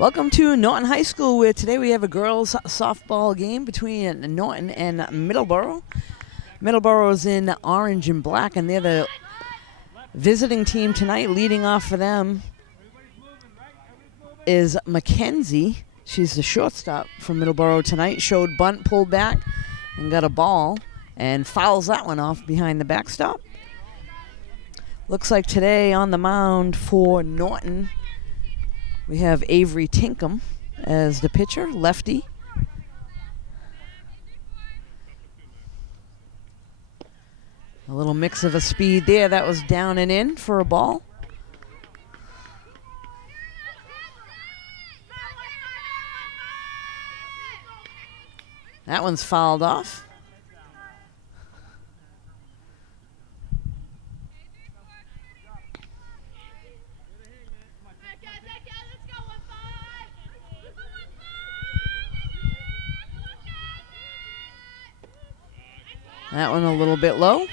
Welcome to Norton High School, where today we have a girls softball game between Norton and Middleboro. Middleboro is in orange and black, and they're the visiting team tonight. Leading off for them is Mackenzie. She's the shortstop for Middleboro tonight. Showed bunt, pulled back, and got a ball, and fouls that one off behind the backstop. Looks like today on the mound for Norton, we have Avery Tinkham as the pitcher, lefty. A little mix of a speed there. That was down and in for a ball. That one's fouled off. That one a little bit low.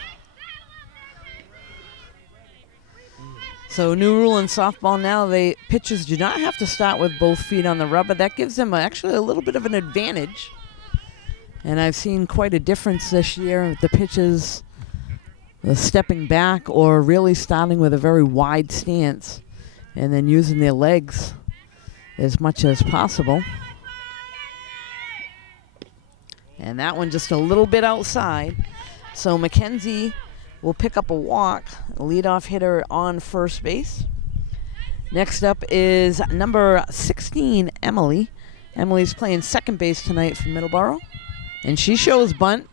So new rule in softball now, pitchers do not have to start with both feet on the rubber. That gives them actually a little bit of an advantage. And I've seen quite a difference this year with the pitchers stepping back or really starting with a very wide stance and then using their legs as much as possible. And that one just a little bit outside. So Mackenzie will pick up a walk, leadoff hitter on first base. Next up is number 16, Emily. Emily's playing second base tonight for Middleboro. And she shows bunt,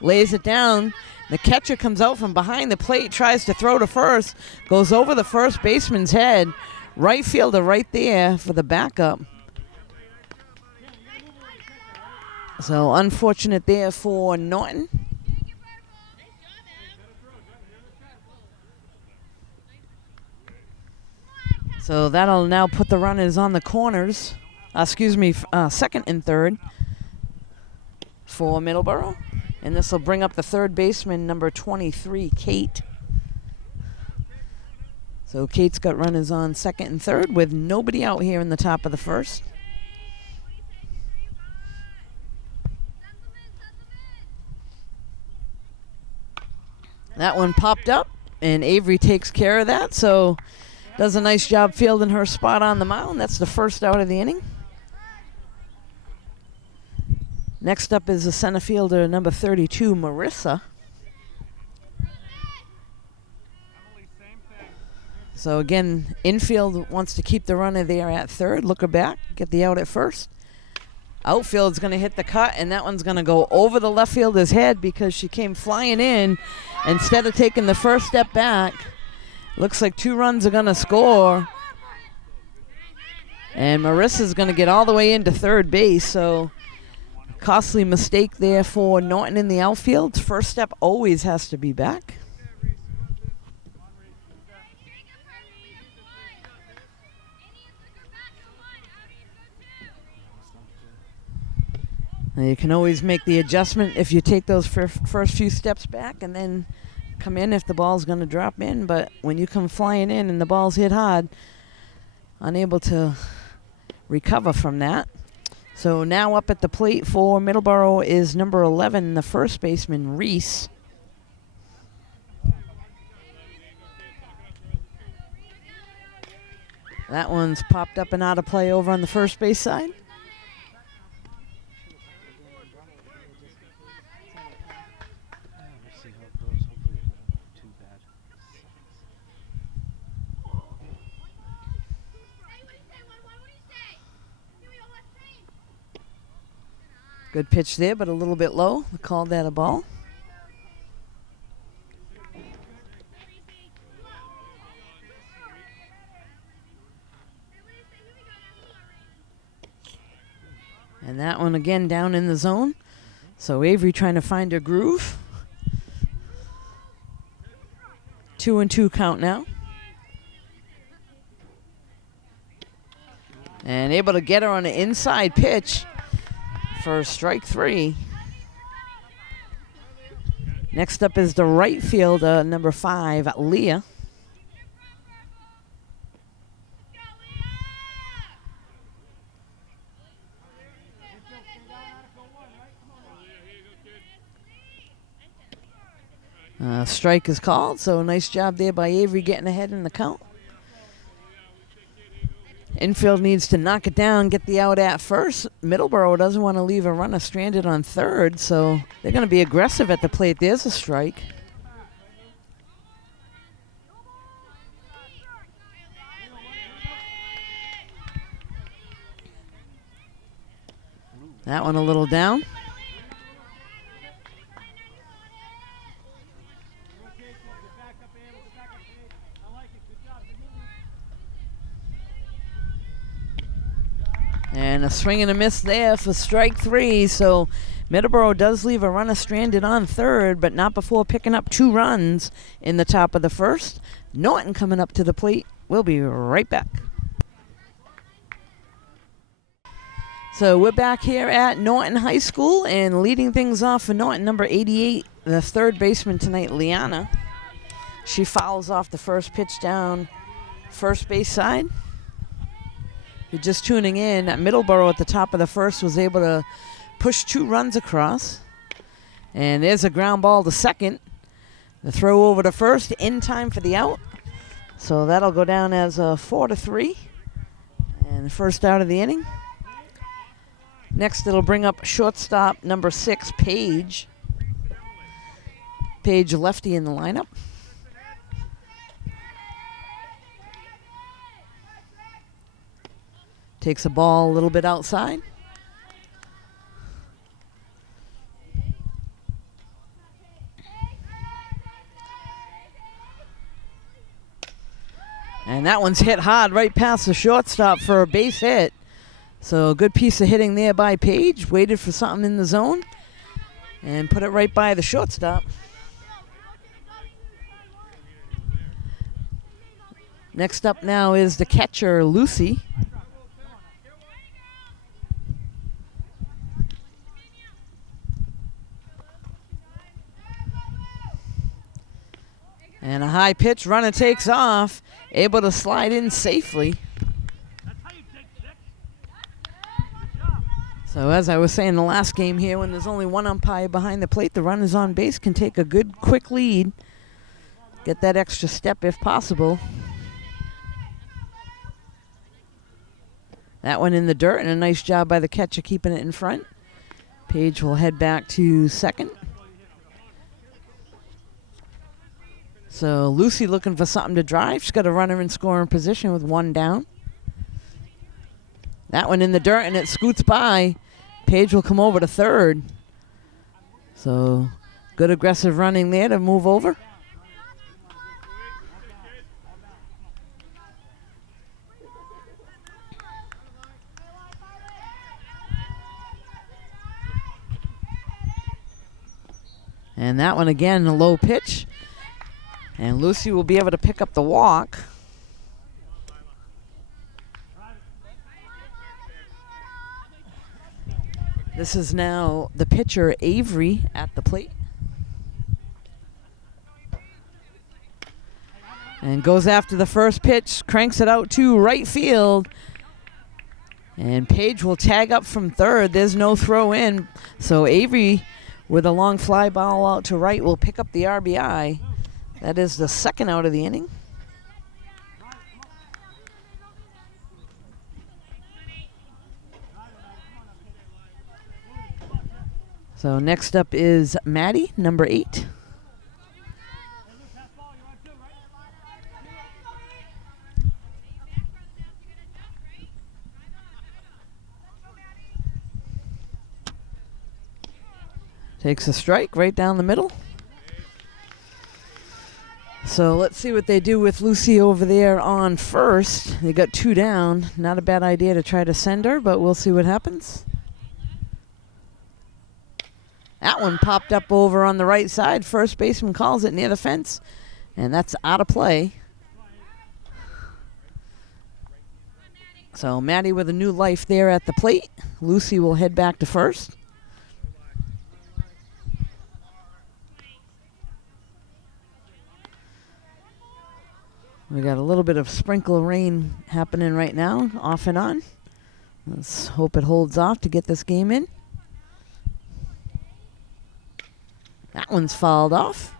lays it down. The catcher comes out from behind the plate, tries to throw to first, goes over the first baseman's head. Right fielder right there for the backup. So unfortunate there for Norton. So that'll now put the runners on the corners. Second and third for Middleboro. And this will bring up the third baseman, number 23, Kate. So Kate's got runners on second and third with nobody out here in the top of the first. That one popped up, and Avery takes care of that, so does a nice job fielding her spot on the mound. That's the first out of the inning. Next up is the center fielder, number 32, Marissa. So again, infield wants to keep the runner there at third. Look her back, get the out at first. Outfield's going to hit the cut, and that one's going to go over the left fielder's head because she came flying in. Instead of taking the first step back, looks like 2 runs are going to score. And Marissa's going to get all the way into third base, so costly mistake there for Norton in the outfield. First step always has to be back. Now you can always make the adjustment if you take those first few steps back and then come in if the ball's going to drop in. But when you come flying in and the ball's hit hard, unable to recover from that. So now up at the plate for Middleboro is number 11, the first baseman, Reese. That one's popped up and out of play over on the first base side. Good pitch there, but a little bit low. We called that a ball. And that one again down in the zone. So Avery trying to find a groove. 2-2 count now. And able to get her on the inside pitch for strike 3. Next up is the right fielder, number 5, Leah. Strike is called, so nice job there by Avery getting ahead in the count. Infield needs to knock it down, get the out at first. Middleboro doesn't want to leave a runner stranded on third, so they're going to be aggressive at the plate. There's a strike. That one a little down. And a swing and a miss there for strike three. So Middleboro does leave a runner stranded on third, but not before picking up 2 runs in the top of the first. Norton coming up to the plate. We'll be right back. So we're back here at Norton High School, and leading things off for Norton, number 88, the third baseman tonight, Liana. She fouls off the first pitch down first base side. If you're just tuning in, Middleboro at the top of the first was able to push 2 runs across. And there's a ground ball to second. The throw over to first in time for the out. So that'll go down as a 4-3. And the first out of the inning. Next, it'll bring up shortstop number 6, Paige. Paige, lefty in the lineup. Takes a ball a little bit outside. And that one's hit hard right past the shortstop for a base hit. So a good piece of hitting there by Paige. Waited for something in the zone and put it right by the shortstop. Next up now is the catcher, Lucy. And a high pitch, runner takes off, able to slide in safely. So as I was saying the last game here, when there's only one umpire behind the plate, the runners on base can take a good quick lead. Get that extra step if possible. That one in the dirt, and a nice job by the catcher keeping it in front. Paige will head back to second. So Lucy looking for something to drive. She's got a runner in scoring position with 1 down. That one in the dirt, and it scoots by. Paige will come over to third. So good aggressive running there to move over. And that one again, a low pitch. And Lucy will be able to pick up the walk. This is now the pitcher, Avery, at the plate. And goes after the first pitch, cranks it out to right field. And Paige will tag up from third. There's no throw in. So Avery, with a long fly ball out to right, will pick up the RBI. That is the second out of the inning. So next up is Maddie, number 8. Takes a strike right down the middle. So let's see what they do with Lucy over there on first. They got 2 down. Not a bad idea to try to send her, but we'll see what happens. That one popped up over on the right side. First baseman calls it near the fence, and that's out of play. So Maddie with a new life there at the plate. Lucy will head back to first. We got a little bit of sprinkle of rain happening right now, off and on. Let's hope it holds off to get this game in. That one's fouled off.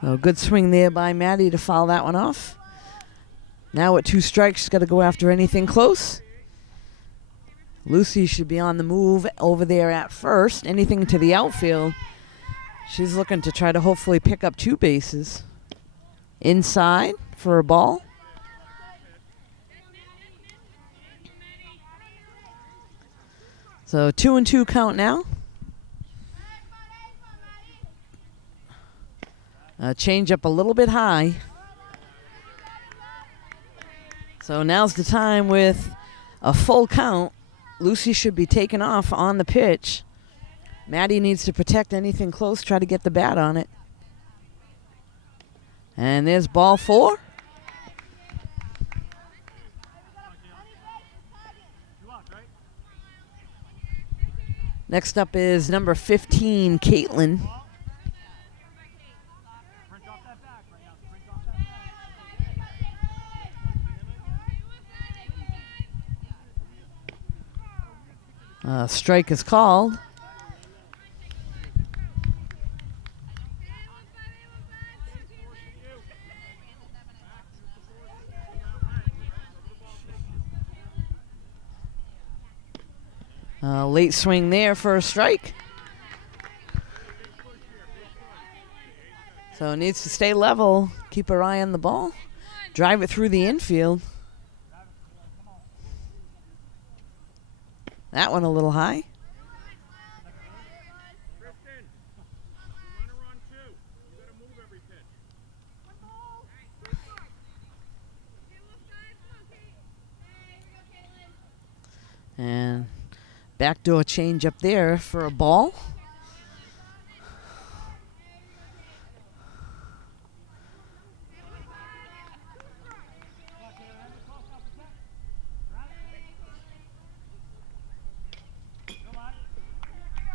So good swing there by Maddie to foul that one off. Now with 2 strikes, she's got to go after anything close. Lucy should be on the move over there at first. Anything to the outfield. She's looking to try to hopefully pick up 2 bases. Inside for a ball. So 2-2 count now. Change up a little bit high. So now's the time with a full count. Lucy should be taken off on the pitch. Maddie needs to protect anything close, try to get the bat on it. And there's ball 4. Next up is number 15, Caitlin. Strike is called. Late swing there for a strike. So it needs to stay level, keep her eye on the ball, drive it through the infield. That one a little high. And backdoor change up there for a ball.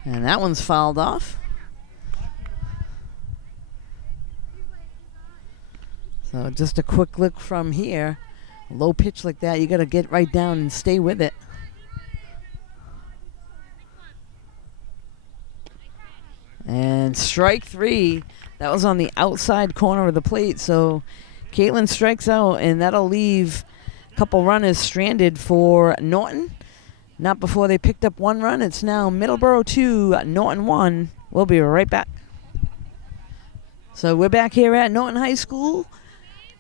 And that one's fouled off. So just a quick look from here. A low pitch like that, you got to get right down and stay with it. And strike 3. That was on the outside corner of the plate. So Caitlin strikes out, and that'll leave a couple runners stranded for Norton. Not before they picked up 1 run. It's now Middleboro 2, Norton 1. We'll be right back. So we're back here at Norton High School.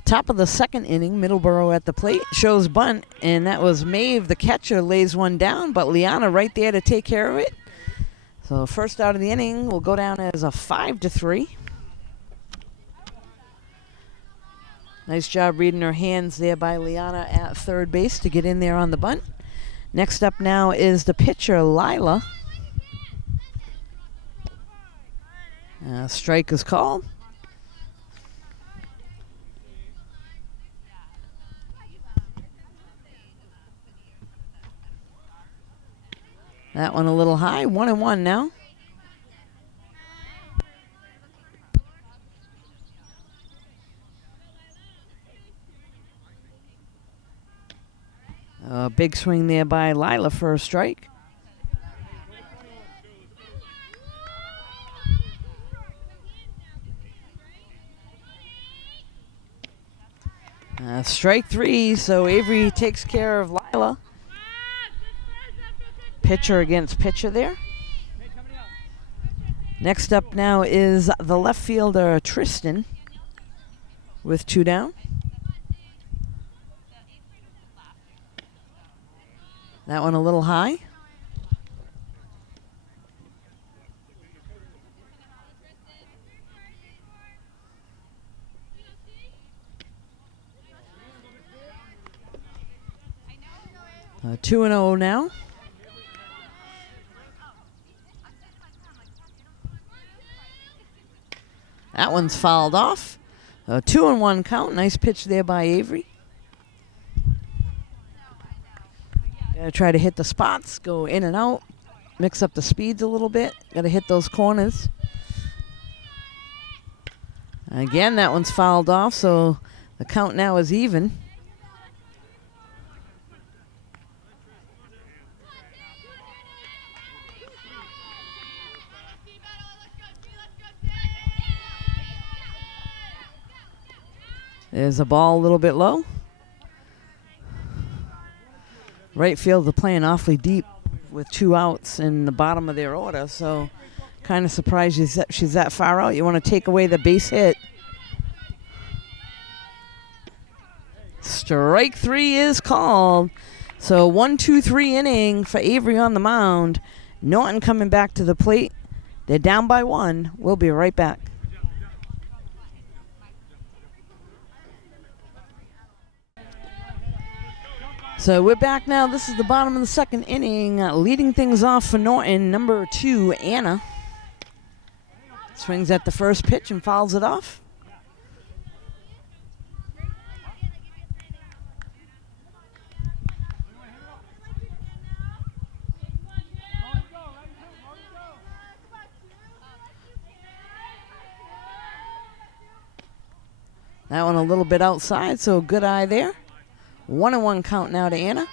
Top of the 2nd inning, Middleboro at the plate. Shows bunt, and that was Maeve, the catcher, lays one down, but Liana right there to take care of it. So first out of the inning will go down as a 5-3. Nice job reading her hands there by Liana at third base to get in there on the bunt. Next up now is the pitcher, Lila. Strike is called. That one a little high, 1-1 now. A big swing there by Lila for a strike. Strike 3, so Avery takes care of Lila. Pitcher against pitcher there. Next up now is the left fielder, Tristan, with 2 down. That one a little high. Uh, 2-0 now. That one's fouled off. A 2-1 count. Nice pitch there by Avery. Gotta try to hit the spots, go in and out, mix up the speeds a little bit. Gotta hit those corners. Again, that one's fouled off, so the count now is even. There's a ball a little bit low. Right field, they're playing awfully deep with 2 outs in the bottom of their order, so kind of surprised she's that far out. You want to take away the base hit. Strike 3 is called. So 1-2-3 inning for Avery on the mound. Norton coming back to the plate. They're down by 1. We'll be right back. So we're back now. This is the bottom of the 2nd inning. Leading things off for Norton, number 2, Anna. Swings at the first pitch and fouls it off. That one a little bit outside, so good eye there. 1-1 count now to Anna.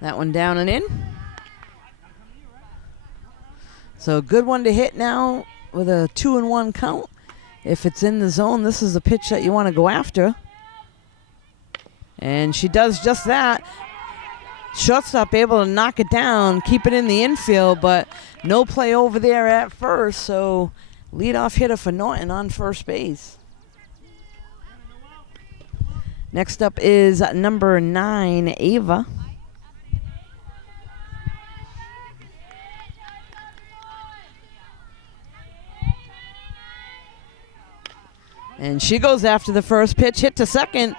That one down and in. So good one to hit now with a 2-1 count. If it's in the zone, this is the pitch that you want to go after. And she does just that. Shortstop able to knock it down, keep it in the infield, but no play over there at first. So leadoff hitter for Norton on first base. Next up is number 9, Ava. And she goes after the first pitch, hit to second,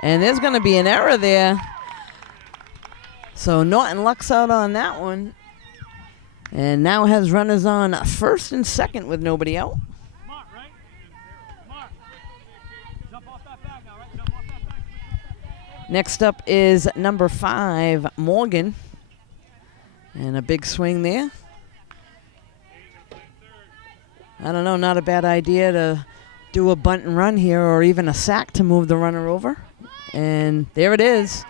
and there's going to be an error there. So Norton lucks out on that one. And now has runners on first and second with nobody out. Next up is number 5, Morgan. And a big swing there. I don't know, not a bad idea to do a bunt and run here, or even a sack to move the runner over. And there it is.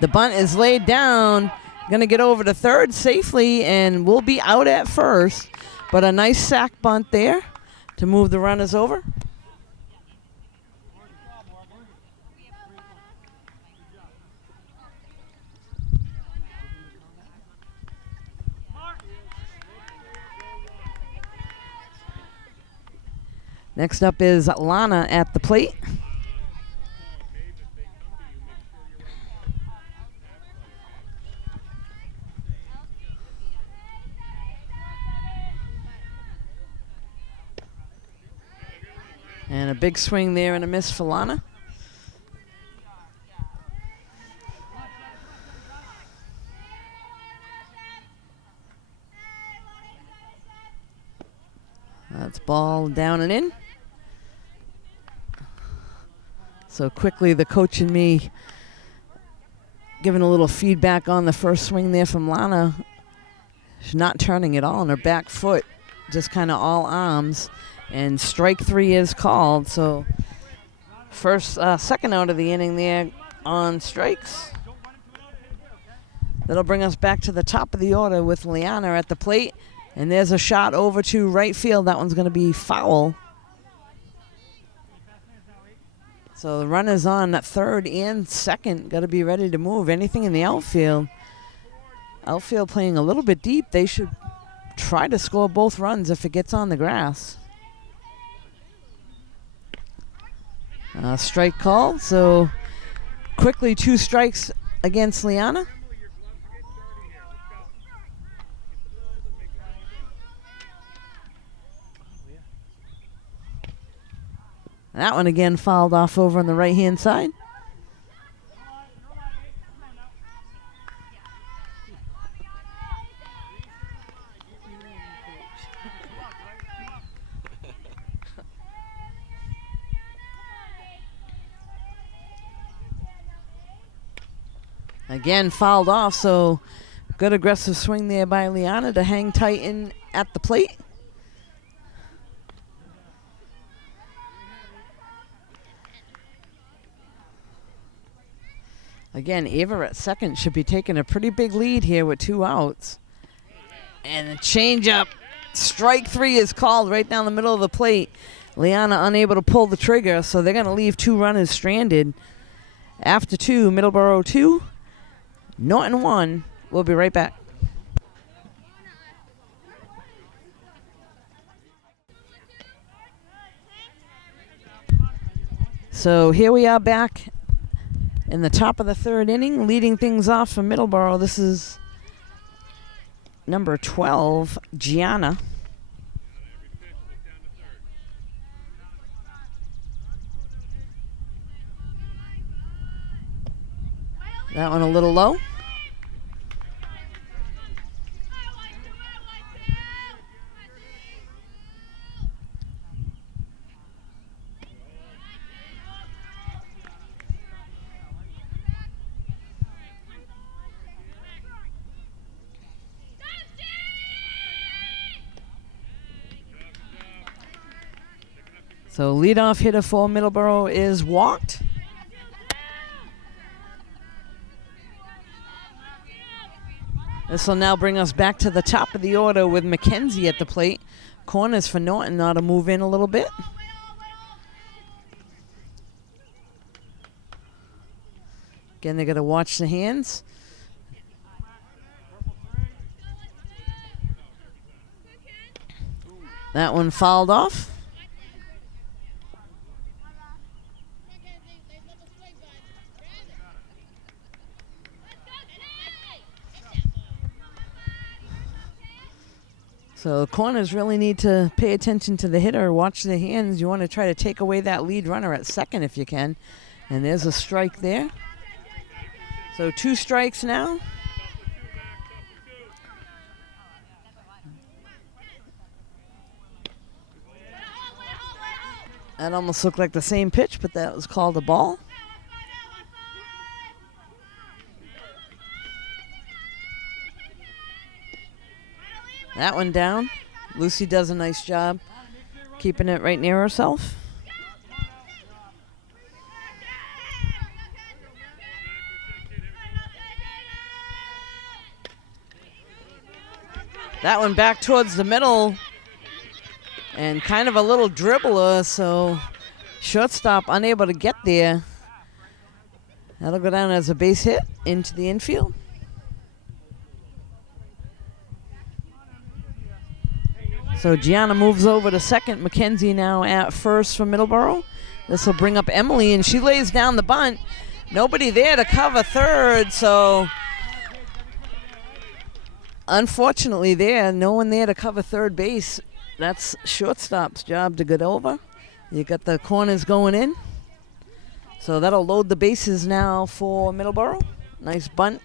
The bunt is laid down. Going to get over to third safely, and we'll be out at first. But a nice sack bunt there to move the runners over. Next up is Lana at the plate. And a big swing there and a miss for Lana. That's ball down and in. So quickly the coach and me giving a little feedback on the first swing there from Lana. She's not turning at all on her back foot, just kind of all arms. And strike 3 is called. So second out of the inning there on strikes. That'll bring us back to the top of the order with Liana at the plate. And there's a shot over to right field. That one's going to be foul. So the runner's on at third and second. Got to be ready to move. Anything in the outfield. Outfield playing a little bit deep. They should try to score both runs if it gets on the grass. Strike called, so quickly 2 strikes against Liana. That one again fouled off over on the right-hand side. Again, fouled off, so good aggressive swing there by Liana to hang tight in at the plate. Again, Ava at second should be taking a pretty big lead here with 2 outs. And a changeup. Strike 3 is called right down the middle of the plate. Liana unable to pull the trigger, so they're going to leave 2 runners stranded. After 2, Middleboro 2, Norton 1. We'll be right back. So here we are back in the top of the 3rd inning, leading things off for Middleboro. This is number 12, Gianna. That one a little low. So leadoff hitter for Middleboro is walked. This will now bring us back to the top of the order with Mackenzie at the plate. Corners for Norton now to move in a little bit. Again, they got to watch the hands. That one fouled off. So corners really need to pay attention to the hitter, watch the hands. You want to try to take away that lead runner at second if you can. And there's a strike there. So 2 strikes now. That almost looked like the same pitch, but that was called a ball. That one down. Lucy does a nice job keeping it right near herself. That one back towards the middle and kind of a little dribbler, so shortstop unable to get there. That'll go down as a base hit into the infield. So Gianna moves over to second. Mackenzie now at first for Middleboro. This will bring up Emily, and she lays down the bunt. Nobody there to cover third, so unfortunately there, no one there to cover third base. That's shortstop's job to get over. You got the corners going in. So that'll load the bases now for Middleboro. Nice bunt.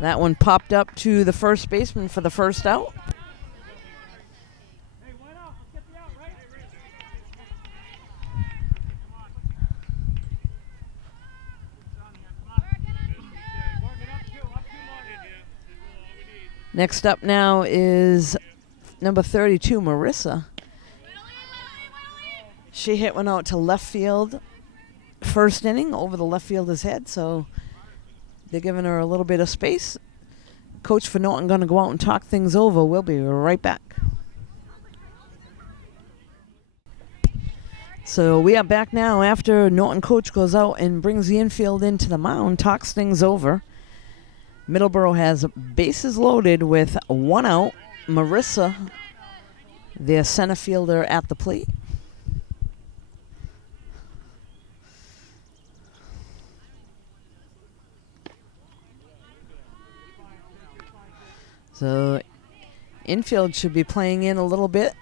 That one popped up to the first baseman for the first out. Next up now is number 32, Marissa. She hit one out to left field first inning over the left fielder's head, so they're giving her a little bit of space. Coach for Norton going to go out and talk things over. We'll be right back. So we are back now after Norton coach goes out and brings the infield into the mound, talks things over. Middleboro has bases loaded with 1 out. Marissa, their center fielder, at the plate. So infield should be playing in a little bit,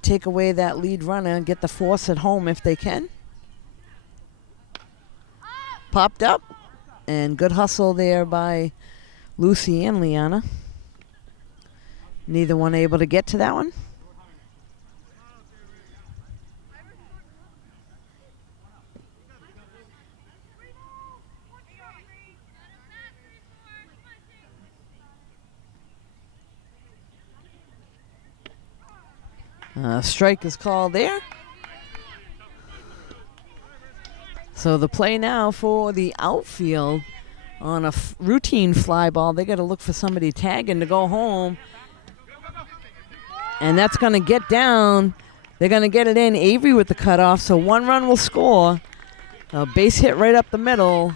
take away that lead runner and get the force at home if they can. Popped up, and good hustle there by Lucy and Liana. Neither one able to get to that one. Strike is called there. So the play now for the outfield on a routine fly ball. They got to look for somebody tagging to go home. And that's going to get down. They're going to get it in. Avery with the cutoff, so 1 run will score. A base hit right up the middle.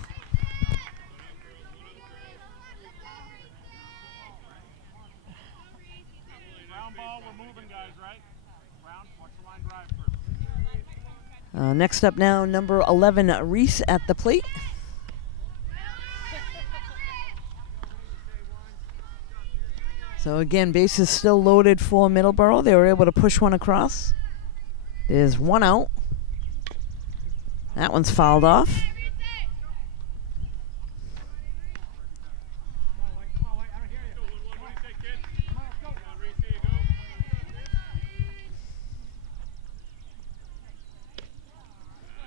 Next up now, number 11, Reese at the plate. So again, base is still loaded for Middleboro. They were able to push one across. There's 1 out. That one's fouled off.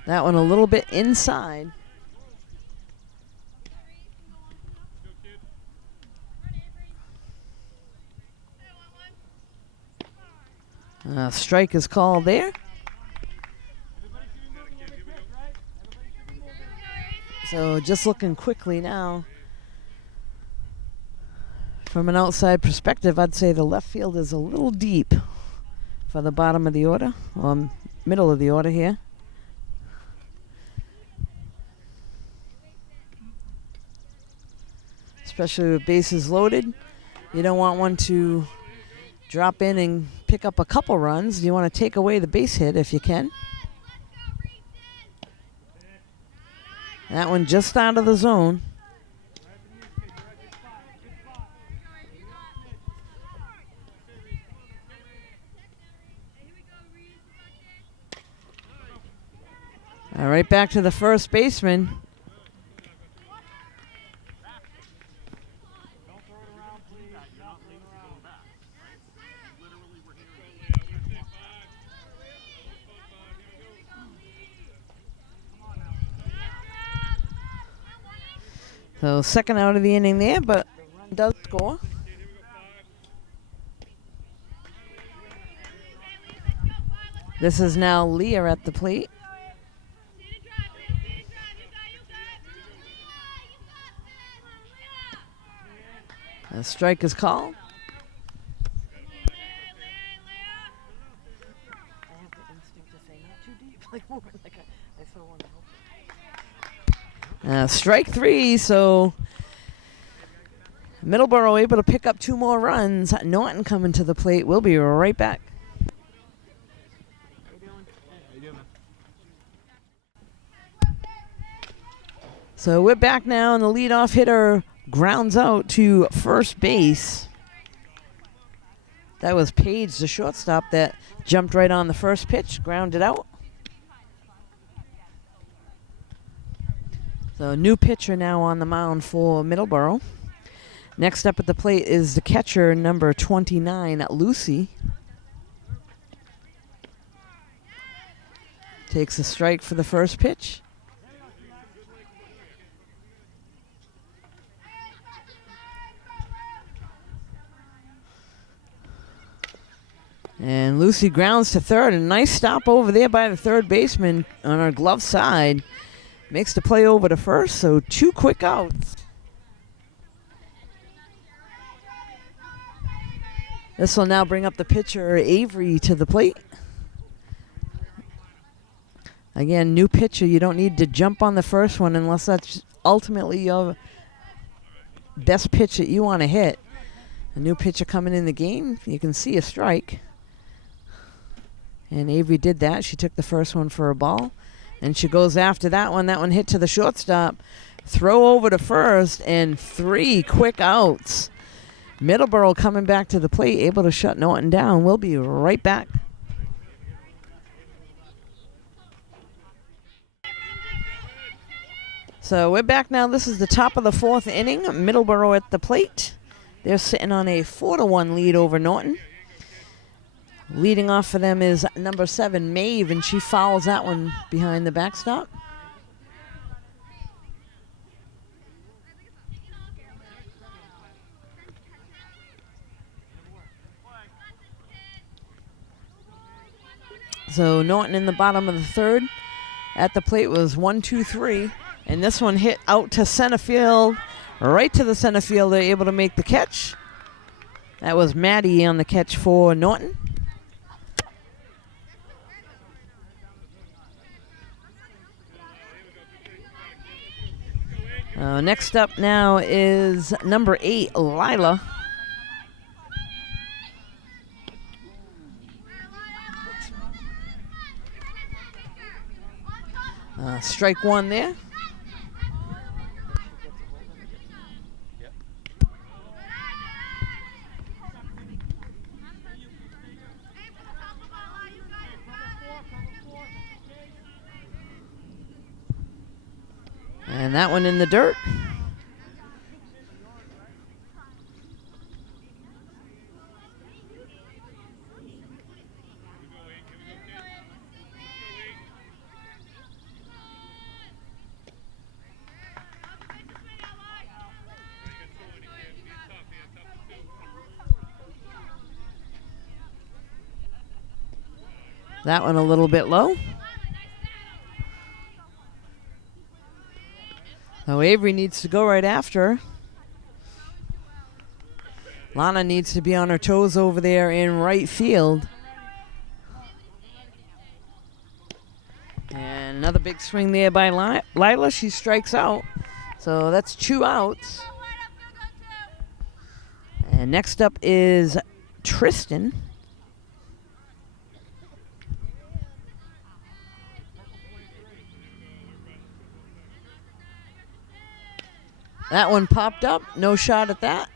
That one a little bit inside. Strike is called there. So just looking quickly now. From an outside perspective, I'd say the left field is a little deep for the bottom of the order, or middle of the order here. Especially with bases loaded. You don't want one to drop in and pick up a couple runs. You want to take away the base hit if you can. That one just out of the zone. All right, back to the first baseman. So second out of the inning there, but the run does score. This is now Leah at the plate. A strike is called. I have the instinct to say not too deep. Like I throw one out. Strike 3, so Middleboro able to pick up 2 more runs. Norton coming to the plate. We'll be right back. So we're back now, and the leadoff hitter grounds out to first base. That was Page, the shortstop, that jumped right on the first pitch, grounded out. So new pitcher now on the mound for Middleboro. Next up at the plate is the catcher, number 29, Lucy. Takes a strike for the first pitch. And Lucy grounds to third. A nice stop over there by the third baseman on her glove side. Makes the play over to first, so 2 quick outs. This will now bring up the pitcher, Avery, to the plate. Again, new pitcher. You don't need to jump on the first one unless that's ultimately your best pitch that you want to hit. A new pitcher coming in the game. You can see a strike. And Avery did that. She took the first one for a ball. And she goes after that one. That one hit to the shortstop. Throw over to first, and 3 quick outs. Middleboro coming back to the plate, able to shut Norton down. We'll be right back. So we're back now. This is the top of the 4th inning. Middleboro at the plate. They're sitting on a 4-1 lead over Norton. Leading off for them is number 7, Maeve, and she fouls that one behind the backstop. So Norton in the bottom of the 3rd at the plate was 1-2-3, and this one hit out to center field, right to the center field. They're able to make the catch. That was Maddie on the catch for Norton. Next up now is number 8, Lila. Strike one there. And that one in the dirt. That one a little bit low. So Avery needs to go right after her. Lana needs to be on her toes over there in right field. And another big swing there by Lila. She strikes out. So that's 2 outs. And next up is Tristan. That one popped up. No shot at that.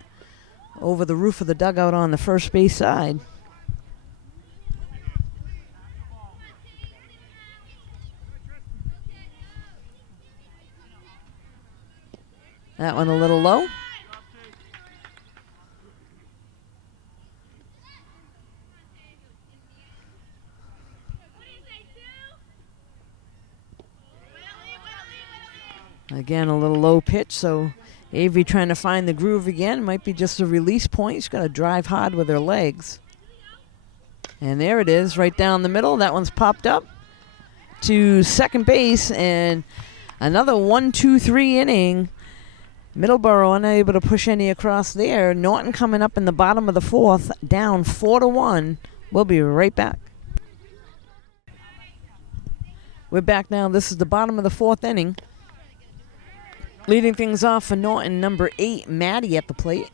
Over the roof of the dugout on the first base side. That one a little low. Again, a little low pitch, so Avery trying to find the groove again. Might be just a release point. She's got to drive hard with her legs. And there it is, right down the middle. That one's popped up to second base, and another 1-2-3 inning. Middleboro unable to push any across there. Norton coming up in the bottom of the 4th, down 4-1. We'll be right back. We're back now. This is the bottom of the 4th inning. Leading things off for Norton, number 8, Maddie at the plate.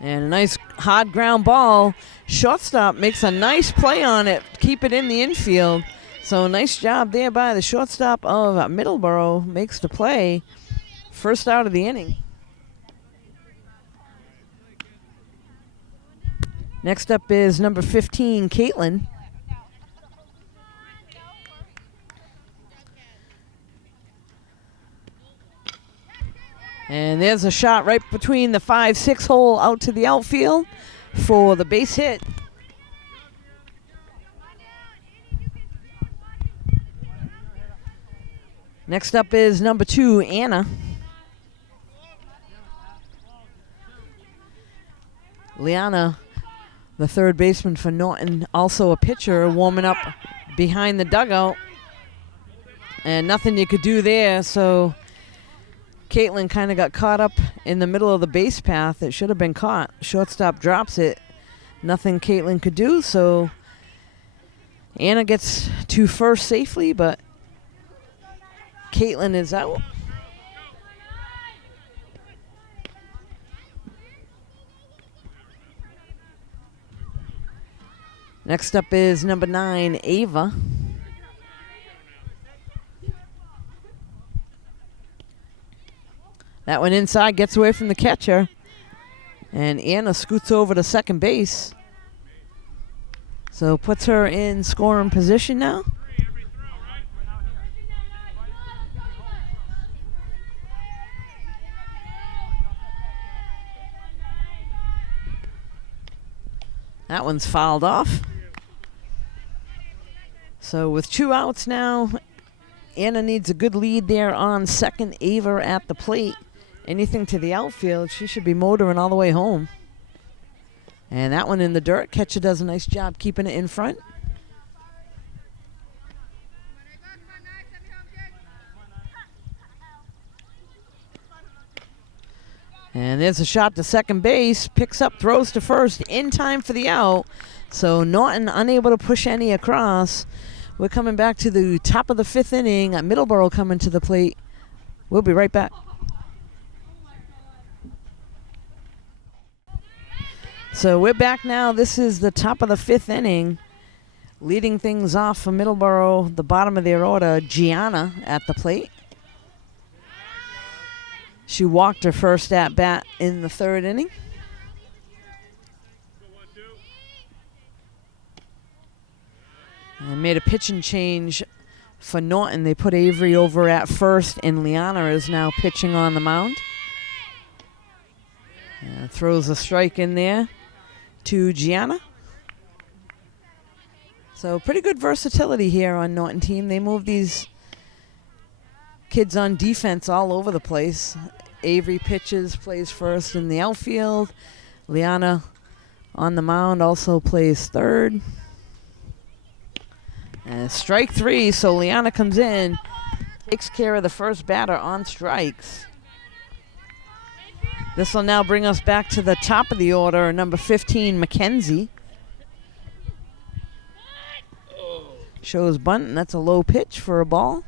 And a nice hard ground ball. Shortstop makes a nice play on it. Keep it in the infield. So nice job there by the shortstop of Middleboro. Makes the play. First out of the inning. Next up is number 15, Caitlin. And there's a shot right between the 5-6 hole out to the outfield for the base hit. Next up is number 2, Anna. Liana, the third baseman for Norton, also a pitcher, warming up behind the dugout. And nothing you could do there, so Caitlin kind of got caught up in the middle of the base path. It should have been caught. Shortstop drops it. Nothing Caitlin could do, so Anna gets to first safely, but Caitlin is out. Next up is number 9, Ava. That one inside, gets away from the catcher. And Anna scoots over to second base. So puts her in scoring position now. That one's fouled off. So with 2 outs now, Anna needs a good lead there on second. Ava at the plate. anything to the outfield, she should be motoring all the way home. And that one in the dirt. Catcher does a nice job keeping it in front. And there's a shot to second base. Picks up, throws to first in time for the out. So Norton unable to push any across. We're coming back to the top of the 5th inning. Middleboro coming to the plate. We'll be right back. So we're back now. This is the top of the 5th inning. Leading things off for Middleboro, the bottom of their order, Gianna at the plate. She walked her first at bat in the 3rd inning. And made a pitching change for Norton. They put Avery over at first, and Liana is now pitching on the mound. Throws a strike in there to Gianna. So pretty good versatility here on Norton team. They move these kids on defense all over the place. Avery pitches, plays first in the outfield. Liana on the mound also plays third. And strike 3, so Liana comes in, takes care of the first batter on strikes. This will now bring us back to the top of the order, number 15, Mackenzie. Shows bunt, and that's a low pitch for a ball.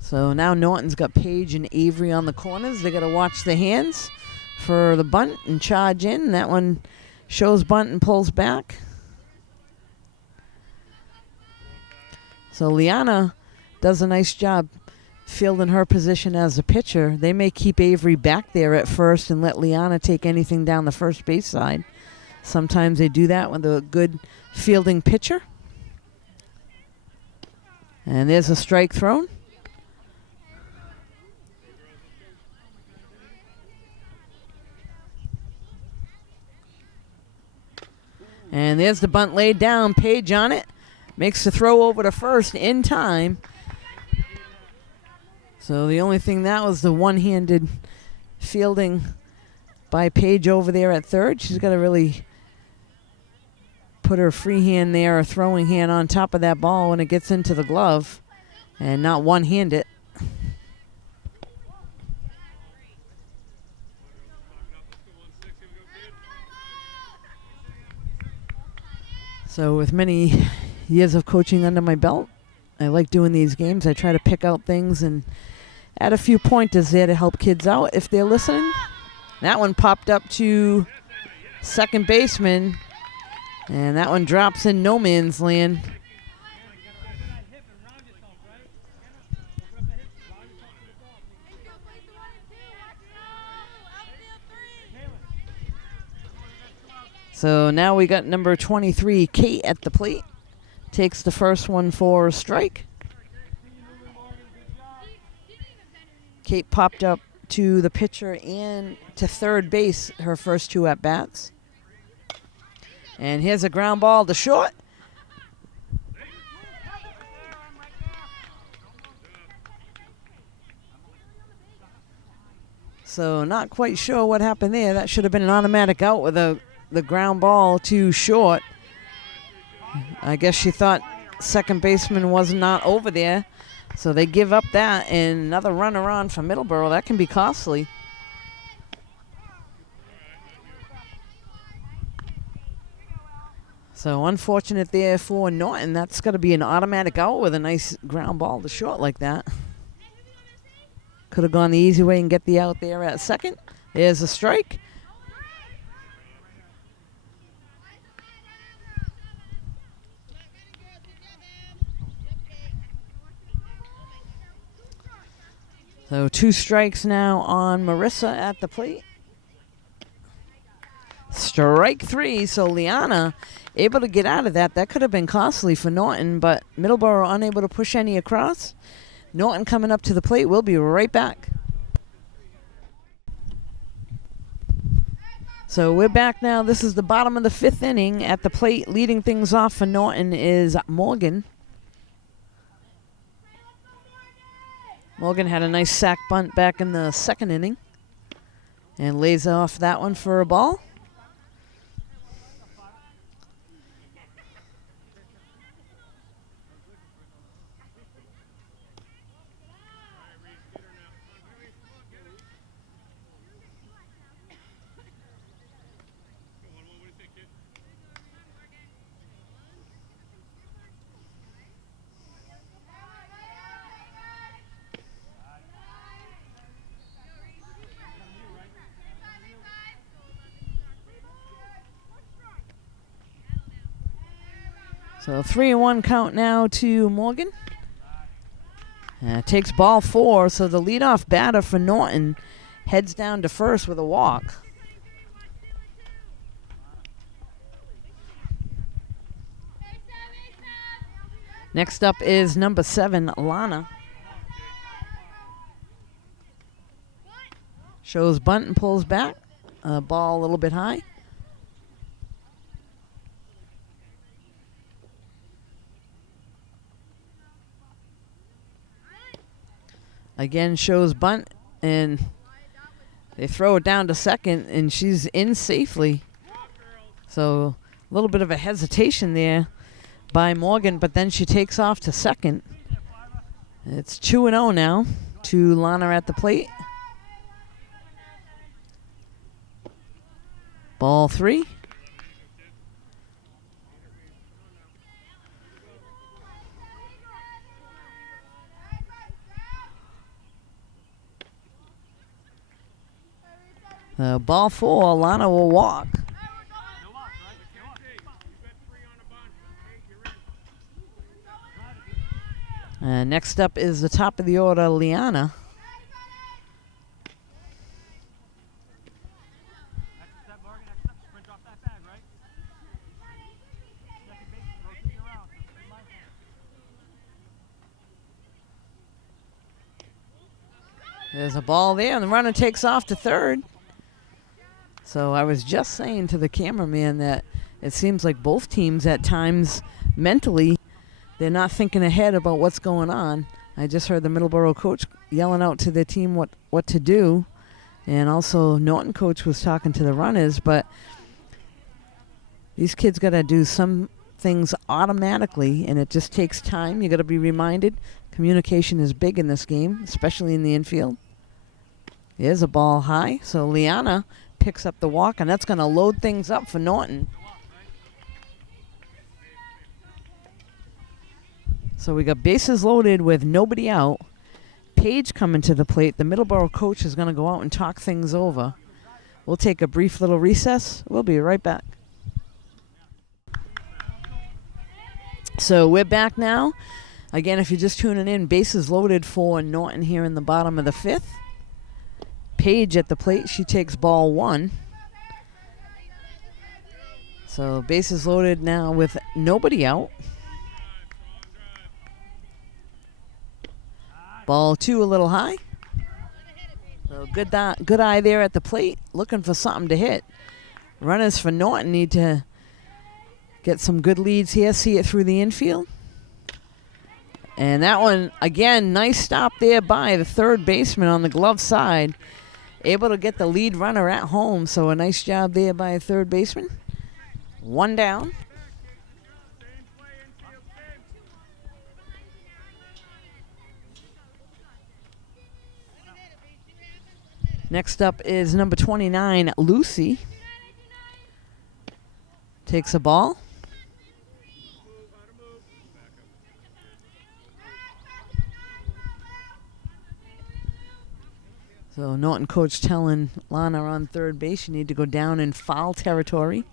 So now Norton's got Page and Avery on the corners. They got to watch the hands for the bunt and charge in. That one shows bunt and pulls back. So Liana does a nice job fielding her position as a pitcher. They may keep Avery back there at first and let Liana take anything down the first base side. Sometimes they do that with a good fielding pitcher. And there's a strike thrown. And there's the bunt laid down. Page on it. Makes the throw over to first in time. So the only thing that was the one-handed fielding by Page over there at third. She's got to really put her free hand there, or throwing hand on top of that ball when it gets into the glove, and not one-hand it. So with many years of coaching under my belt, I like doing these games. I try to pick out things and add a few pointers there to help kids out if they're listening. That one popped up to second baseman, and that one drops in no man's land. So now we got number 23, Kate, at the plate. Takes the first one for a strike. Kate popped up to the pitcher and to third base her first 2 at-bats. And here's a ground ball to short. So not quite sure what happened there. That should have been an automatic out with the ground ball to short. I guess she thought second baseman was not over there. So they give up that, and another runner on for Middleboro. That can be costly. So unfortunate there for Norton. That's got to be an automatic out with a nice ground ball to short like that. Could have gone the easy way and get the out there at second. There's a strike. So 2 strikes now on Marissa at the plate. Strike 3, so Liana able to get out of that. That could have been costly for Norton, but Middleboro unable to push any across. Norton coming up to the plate. We'll be right back. So we're back now. This is the bottom of the 5th inning. At the plate, leading things off for Norton is Morgan. Morgan had a nice sac bunt back in the 2nd inning and lays off that one for a ball. So 3-1 count now to Morgan. Takes ball 4, so the leadoff batter for Norton heads down to first with a walk. Next up is number 7, Lana. Shows bunt and pulls back. Ball a little bit high. Again, shows bunt, and they throw it down to second, and she's in safely. So a little bit of a hesitation there by Morgan, but then she takes off to second. It's 2-0 now to Lana at the plate. Ball 3. Ball 4, Lana will walk. Next up is the top of the order, Liana. There's a ball there, and the runner takes off to third. So I was just saying to the cameraman that it seems like both teams at times mentally, they're not thinking ahead about what's going on. I just heard the Middleboro coach yelling out to their team what to do. And also Norton coach was talking to the runners, but these kids got to do some things automatically, and it just takes time. You got to be reminded. Communication is big in this game, especially in the infield. There's a ball high, so Liana picks up the walk, and that's going to load things up for Norton. So we got bases loaded with nobody out. Paige coming to the plate. The Middleboro coach is going to go out and talk things over. We'll take a brief little recess. We'll be right back. So we're back now. Again, if you're just tuning in, bases loaded for Norton here in the bottom of the 5th. Paige at the plate. She takes ball 1. So bases loaded now with nobody out. Ball 2 a little high. So good eye there at the plate, looking for something to hit. Runners for Norton need to get some good leads here, see it through the infield. And that one, again, nice stop there by the third baseman on the glove side. Able to get the lead runner at home, so a nice job there by a third baseman. 1 down. Next up is number 29, Lucy. Takes a ball. So Norton coach telling Lana on third base, you need to go down in foul territory.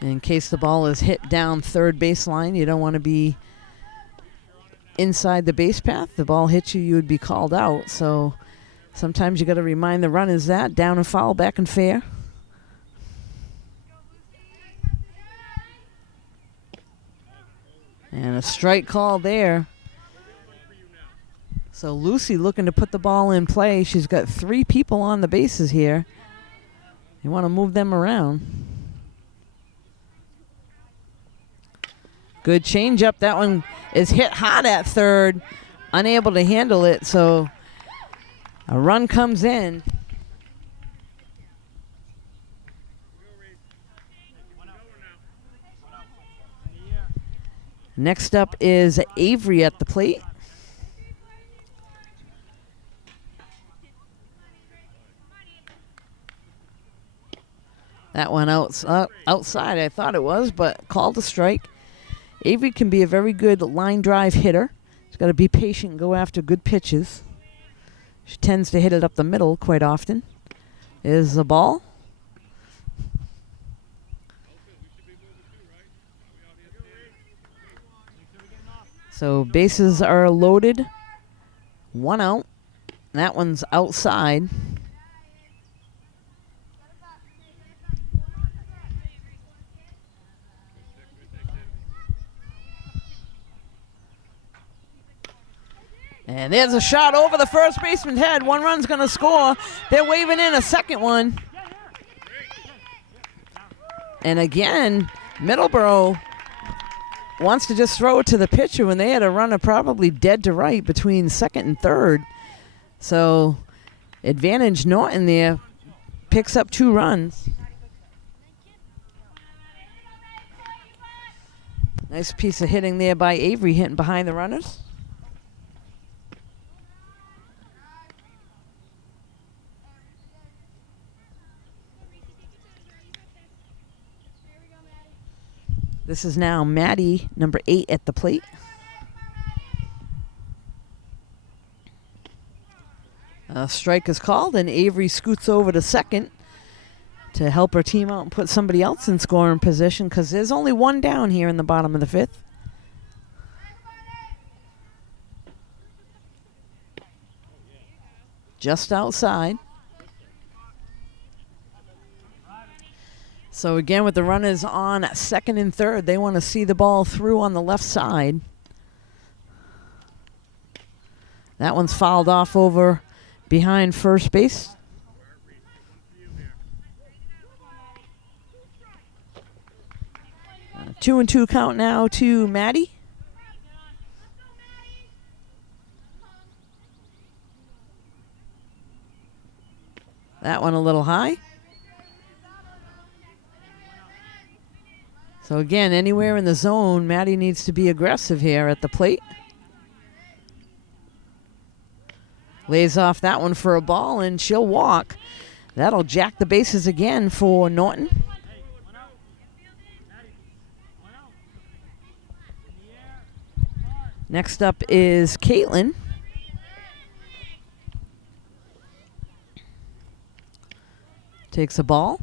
In case the ball is hit down third baseline, you don't want to be inside the base path. The ball hits you, you would be called out. So sometimes you got to remind the runners that. Down and foul, back and fair. And a strike call there. So Lucy looking to put the ball in play. She's got 3 people on the bases here. You want to move them around. Good changeup. That one is hit hard at third. Unable to handle it, so a run comes in. Next up is Avery at the plate. That one outside, I thought it was, but called a strike. Avery can be a very good line drive hitter. She's got to be patient and go after good pitches. She tends to hit it up the middle quite often. Is the ball. So bases are loaded. One out. That one's outside. And there's a shot over the first baseman's head. One run's going to score. They're waving in a second one. And again, Middleboro wants to just throw it to the pitcher when they had a runner probably dead to right between second and third. So advantage Norton there. Picks up 2 runs. Nice piece of hitting there by Avery, hitting behind the runners. This is now Maddie, number 8 at the plate. A strike is called, and Avery scoots over to second to help her team out and put somebody else in scoring position because there's only one down here in the bottom of the 5th. Just outside. So again, with the runners on second and third, they want to see the ball through on the left side. That one's fouled off over behind first base. A 2-2 count now to Maddie. That one a little high. So again, anywhere in the zone, Maddie needs to be aggressive here at the plate. Lays off that one for a ball, and she'll walk. That'll jack the bases again for Norton. Next up is Caitlin. Takes a ball.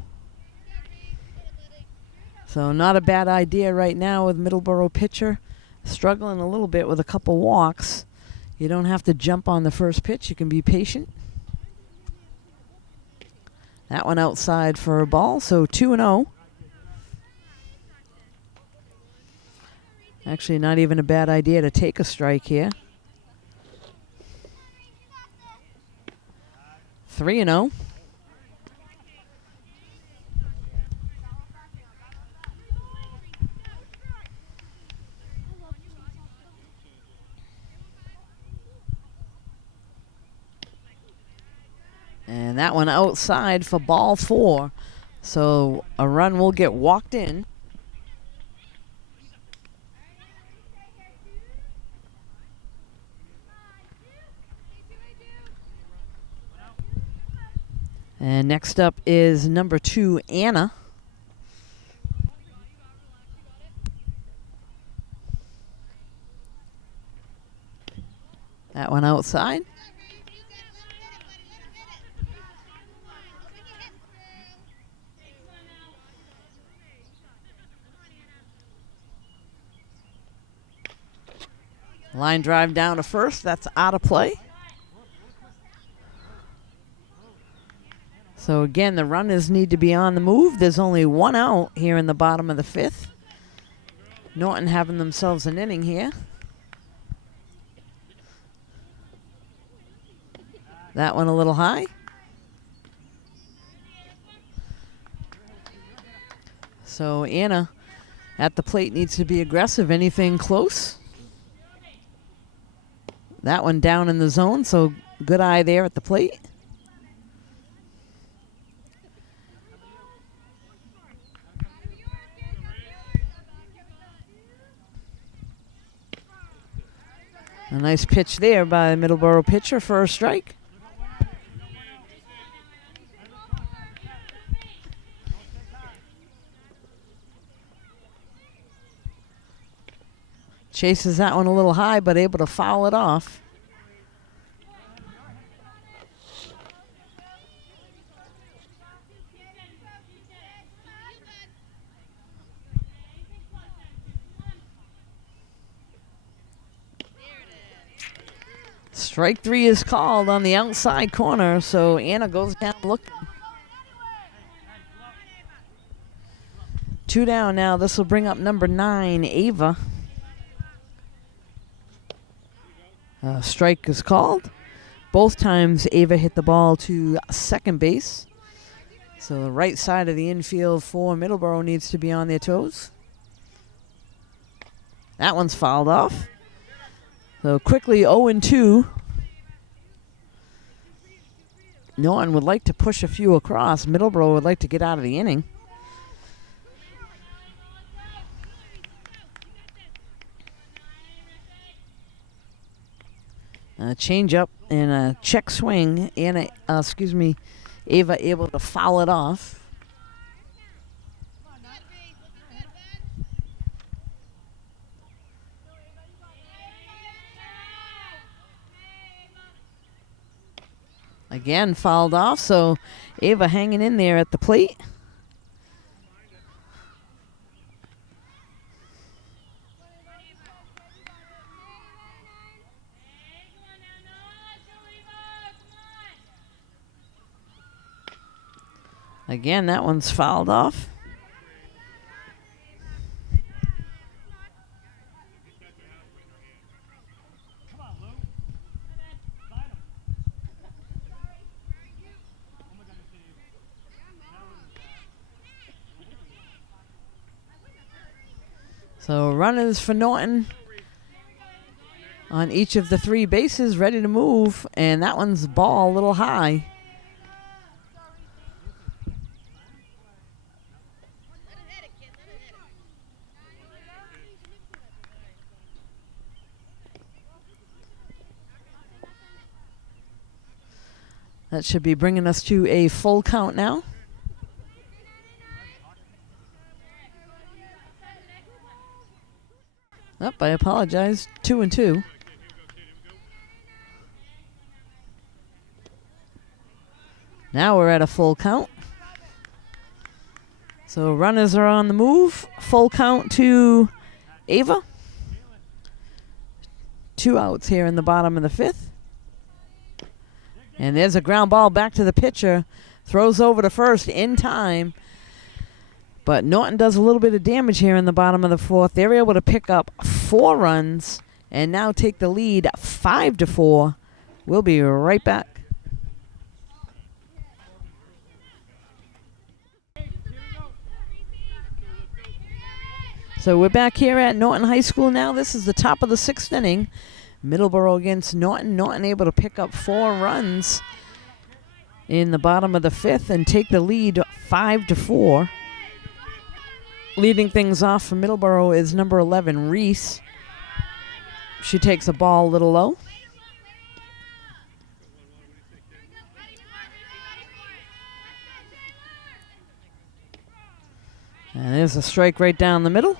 So not a bad idea right now with Middleboro pitcher struggling a little bit with a couple walks. You don't have to jump on the first pitch. You can be patient. That one outside for a ball, so 2-0. Actually, not even a bad idea to take a strike here. 3-0. And that one outside for ball 4. So a run will get walked in. And next up is number 2, Anna. That one outside. Line drive down to first. That's out of play. So again, the runners need to be on the move. There's only one out here in the bottom of the 5th. Norton having themselves an inning here. That one a little high. So Anna at the plate needs to be aggressive. Anything close? That one down in the zone, so good eye there at the plate. A nice pitch there by the Middleboro pitcher for a strike. Chases that one a little high, but able to foul it off. Strike three is called on the outside corner, so Anna goes down looking. 2 down now. This will bring up number 9, Ava. Strike is called. Both times Ava hit the ball to second base. So the right side of the infield for Middleboro needs to be on their toes. That one's fouled off. So quickly 0-2. Norton would like to push a few across. Middleboro would like to get out of the inning. A change up and a check swing. Ava able to foul it off. Again, fouled off, so Ava hanging in there at the plate. Again, that one's fouled off. So runners for Norton on each of the 3 bases, ready to move, and that one's ball a little high. That should be bringing us to a full count now. Oh, I apologize. 2-2. Now we're at a full count. So runners are on the move. Full count to Ava. 2 outs here in the bottom of the 5th. And there's a ground ball back to the pitcher. Throws over to first in time. But Norton does a little bit of damage here in the bottom of the 4th. They're able to pick up 4 runs and now take the lead 5-4. We'll be right back. So we're back here at Norton High School now. This is the top of the 6th inning. Middleboro against Norton. Norton able to pick up 4 runs in the bottom of the 5th and take the lead 5-4. Leading things off for Middleboro is number 11, Reese. She takes a ball a little low. And there's a strike right down the middle.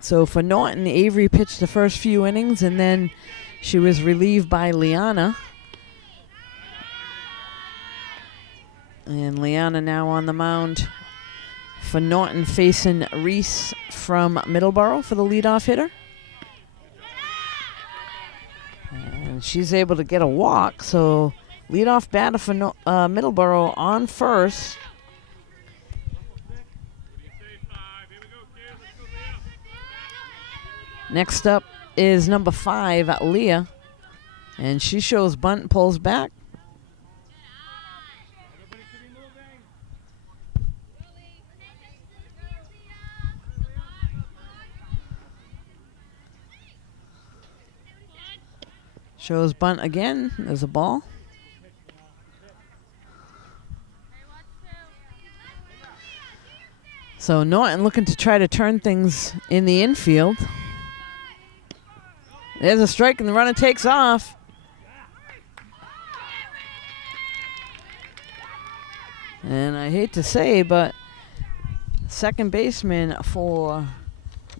So for Norton, Avery pitched the first few innings, and then she was relieved by Liana. And Liana now on the mound for Norton, facing Reese from Middleboro for the leadoff hitter. And she's able to get a walk, so leadoff batter for Middleboro on first. Next up is number 5, Leah. And she shows bunt, pulls back. Shows bunt again. There's a ball. So Norton looking to try to turn things in the infield. There's a strike and the runner takes off. And I hate to say, but second baseman for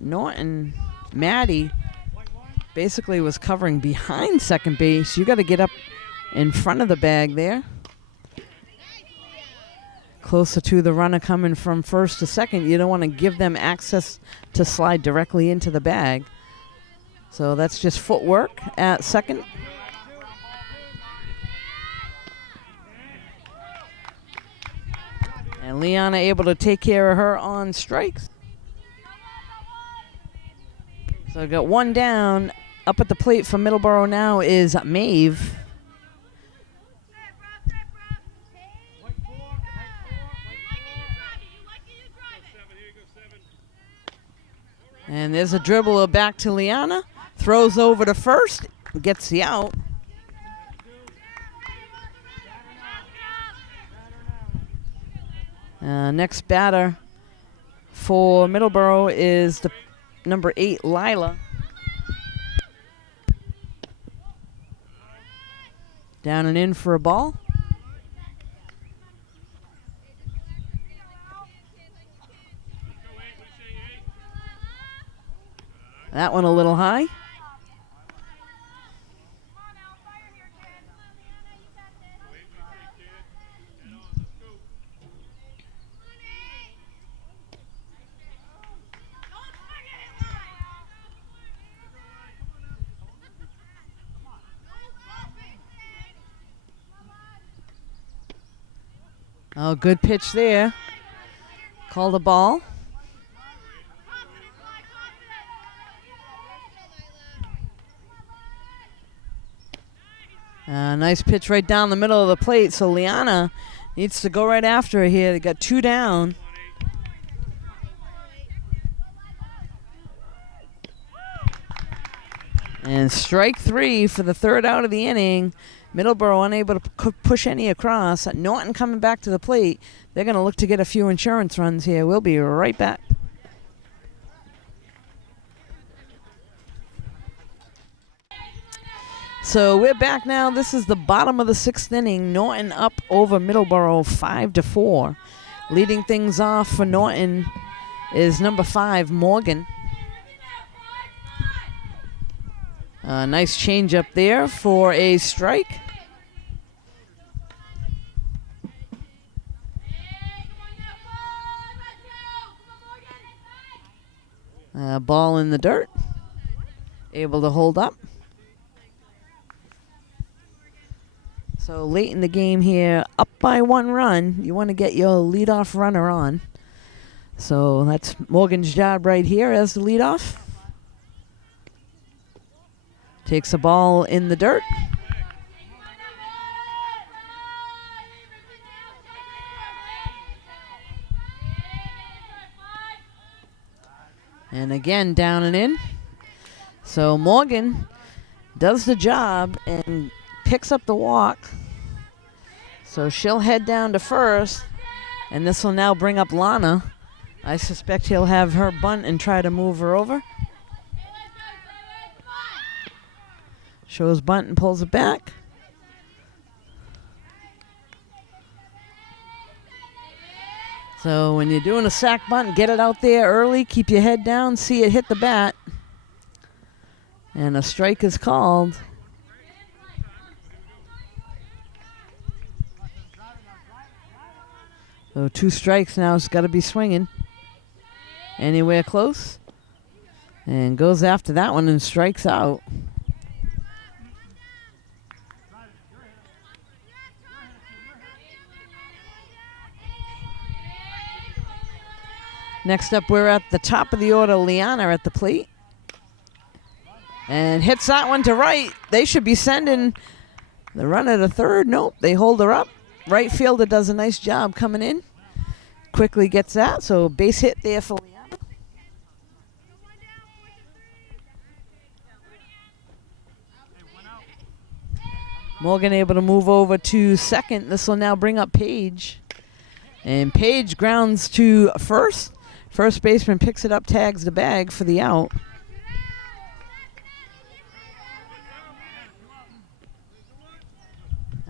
Norton, Maddie, basically was covering behind second base. You got to get up in front of the bag there. Closer to the runner coming from first to second. You don't want to give them access to slide directly into the bag. So that's just footwork at second. And Liana able to take care of her on strikes. So I got one down. Up at the plate for Middleboro now is Maeve. And there's a dribbler back to Liana. Throws over to first. Gets the out. Next batter for Middleboro is the number 8, Lila. Down and in for a ball. That one a little high. Oh, good pitch there. Called a ball. Nice pitch right down the middle of the plate. So Liana needs to go right after her here. They got 2 down. And strike 3 for the 3rd out of the inning. Middleboro unable to push any across. Norton coming back to the plate. They're going to look to get a few insurance runs here. We'll be right back. So we're back now. This is the bottom of the 6th inning. Norton up over Middleboro 5-4. Leading things off for Norton is number 5, Morgan. Nice change up there for a strike. Ball in the dirt. Able to hold up. So late in the game here, up by 1 run, you want to get your leadoff runner on. So that's Morgan's job right here as the leadoff. Takes a ball in the dirt. And again, down and in. So Morgan does the job and picks up the walk. So she'll head down to first. And this will now bring up Lana. I suspect he'll have her bunt and try to move her over. Shows bunt and pulls it back. So when you're doing a sack bunt, get it out there early, keep your head down, see it hit the bat. And a strike is called. So 2 strikes now, it's got to be swinging. Anywhere close. And goes after that one and strikes out. Next up, we're at the top of the order. Liana at the plate. And hits that one to right. They should be sending the runner to third. Nope, they hold her up. Right fielder does a nice job coming in. Quickly gets that. So base hit there for Liana. Morgan able to move over to second. This will now bring up Paige. And Paige grounds to first. First baseman picks it up, tags the bag for the out.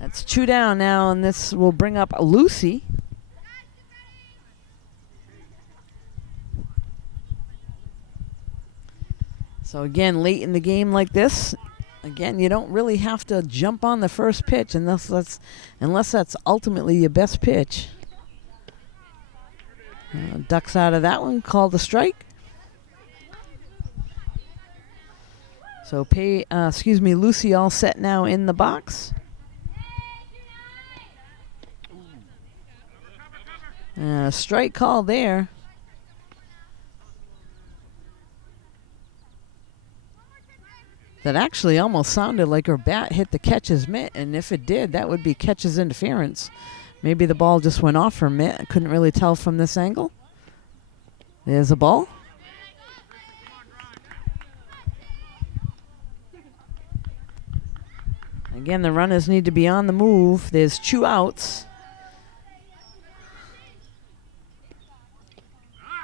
That's 2 down now, and this will bring up Lucy. So again, late in the game like this, again, you don't really have to jump on the first pitch unless that's ultimately your best pitch. Ducks out of that one, called a strike. So Lucy all set now in the box. Strike call there. That actually almost sounded like her bat hit the catcher's mitt, and if it did, that would be catcher's interference. Maybe the ball just went off her mitt. I couldn't really tell from this angle. There's a ball. Again, the runners need to be on the move. There's 2 outs.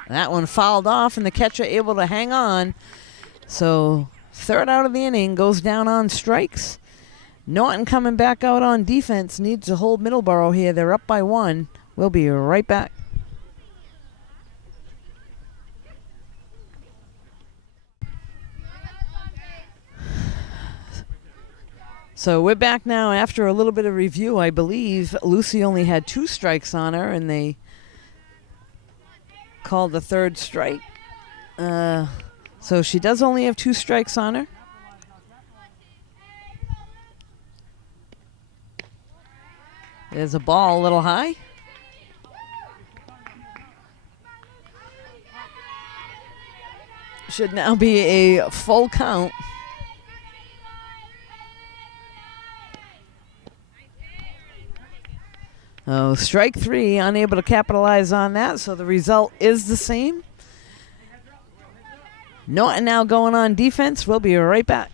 That one fouled off, and the catcher able to hang on. So 3rd out of the inning, goes down on strikes. Norton coming back out on defense, needs to hold Middleboro here. They're up by 1. We'll be right back. So we're back now after a little bit of review. I believe Lucy only had 2 strikes on her, and they called the 3rd strike. So she does only have 2 strikes on her. There's a ball a little high. Should now be a full count. Oh, strike 3, unable to capitalize on that, so the result is the same. Norton now going on defense. We'll be right back.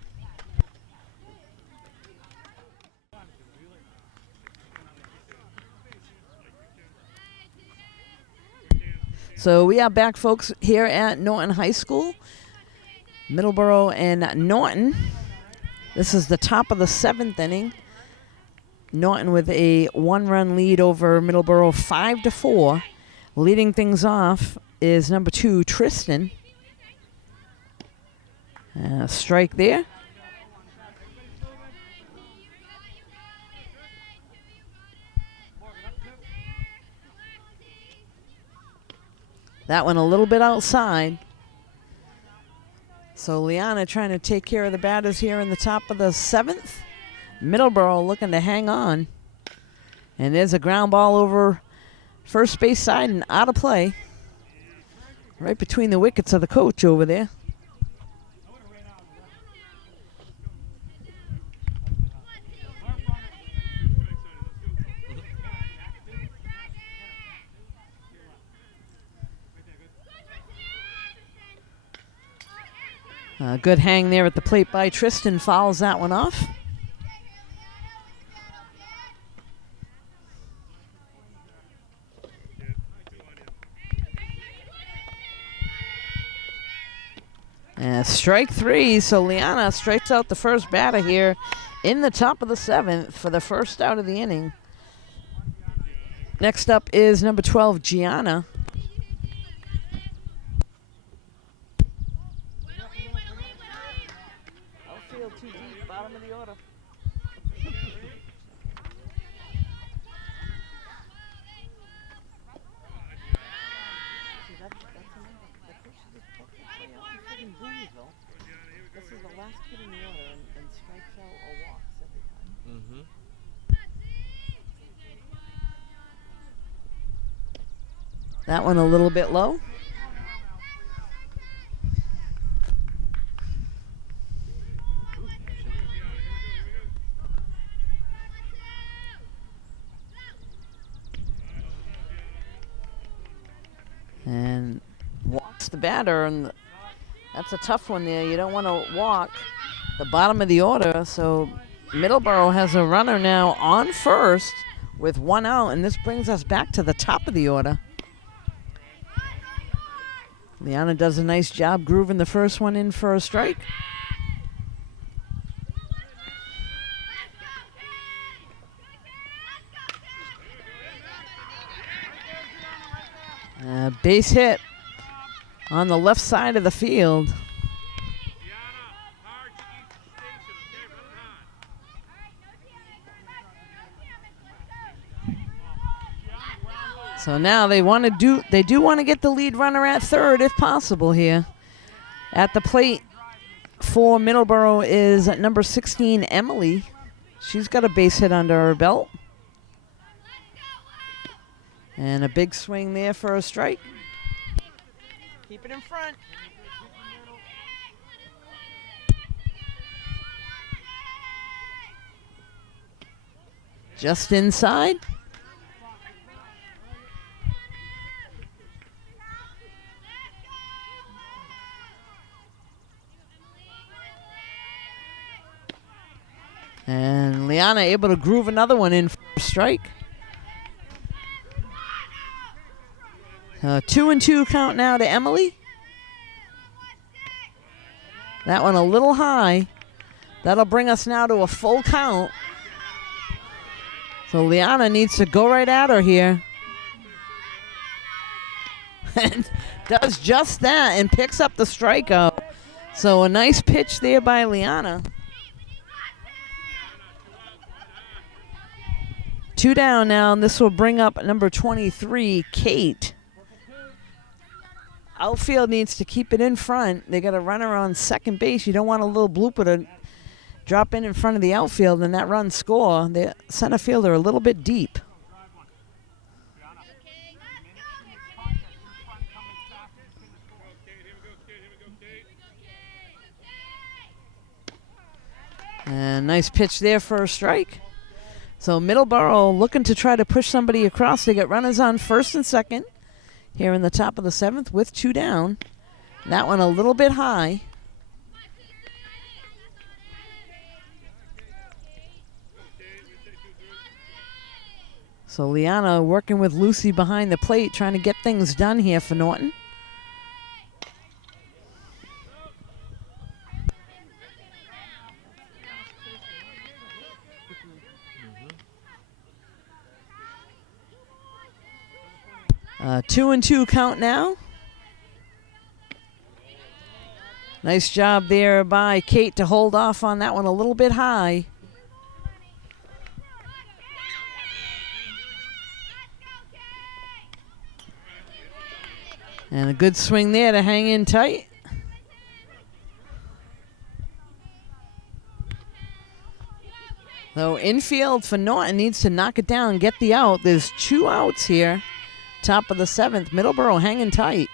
So we are back, folks, here at Norton High School. Middleboro and Norton. This is the top of the 7th inning. Norton with a 1-run lead over Middleboro, 5-4. Leading things off is number 2, Tristan. Strike there. That one a little bit outside. So Liana trying to take care of the batters here in the top of the 7th. Middleboro looking to hang on. And there's a ground ball over first base side and out of play. Right between the wickets of the coach over there. Good hang there at the plate by Tristan. Fouls that one off. Strike 3, so Liana strikes out the first batter here in the top of the 7th for the first out of the inning. Next up is number 12, Gianna. Outfield too deep, bottom of the order. This is the last kid in the order and strikes out or walks every time. That one a little bit low. And walks the batter, and that's a tough one there. You don't want to walk the bottom of the order, so Middleboro has a runner now on first with 1 out, and this brings us back to the top of the order. Liana does a nice job grooving the first one in for a strike. Base hit on the left side of the field. So now they do want to get the lead runner at third if possible here. At the plate for Middleboro is number 16, Emily. She's got a base hit under her belt. And a big swing there for a strike. Keep it in front. Just inside. And Liana able to groove another one in for a strike. 2-2 count now to Emily. That one a little high. That'll bring us now to a full count. So Liana needs to go right at her here. And does just that and picks up the strikeout. So a nice pitch there by Liana. 2 down now, and this will bring up number 23, Kate. Outfield needs to keep it in front. They got a runner on second base. You don't want a little blooper to drop in front of the outfield and that run score. The center fielder a little bit deep. And nice pitch there for a strike. So Middleboro looking to try to push somebody across. They get runners on first and second here in the top of the 7th with 2 down. That one a little bit high. So Liana working with Lucy behind the plate, trying to get things done here for Norton. Uh, 2-2 count now. Nice job there by Kate to hold off on that one a little bit high. And a good swing there to hang in tight. So infield for Norton needs to knock it down, get the out. There's 2 outs here. Top of the 7th. Middleboro hanging tight.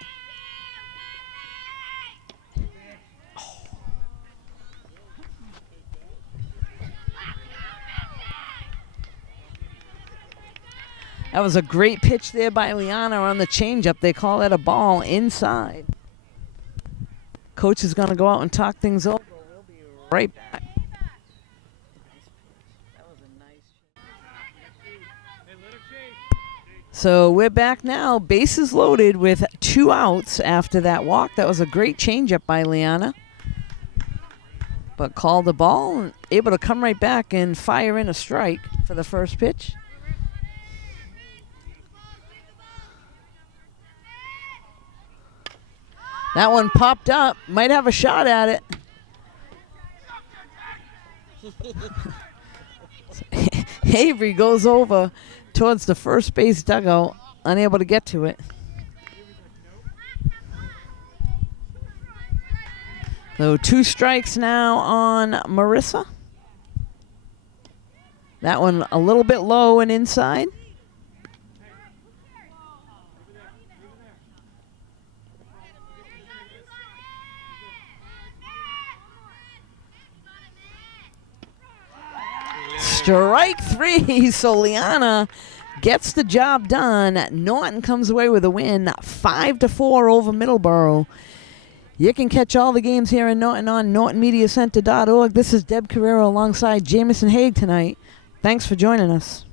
That was a great pitch there by Liana on the changeup. They call that a ball inside. Coach is going to go out and talk things over. We'll be right back. So we're back now. Bases loaded with 2 outs after that walk. That was a great changeup by Liana. But called the ball and able to come right back and fire in a strike for the first pitch. That one popped up. Might have a shot at it. Avery goes over towards the first base dugout, unable to get to it. So 2 strikes now on Marissa. That one a little bit low and inside. Strike 3, so Liana gets the job done. Norton comes away with a win, 5-4 over Middleboro You can catch all the games here in Norton on NortonMediaCenter.org. This is Deb Carrero alongside Jamison Haig tonight. Thanks for joining us.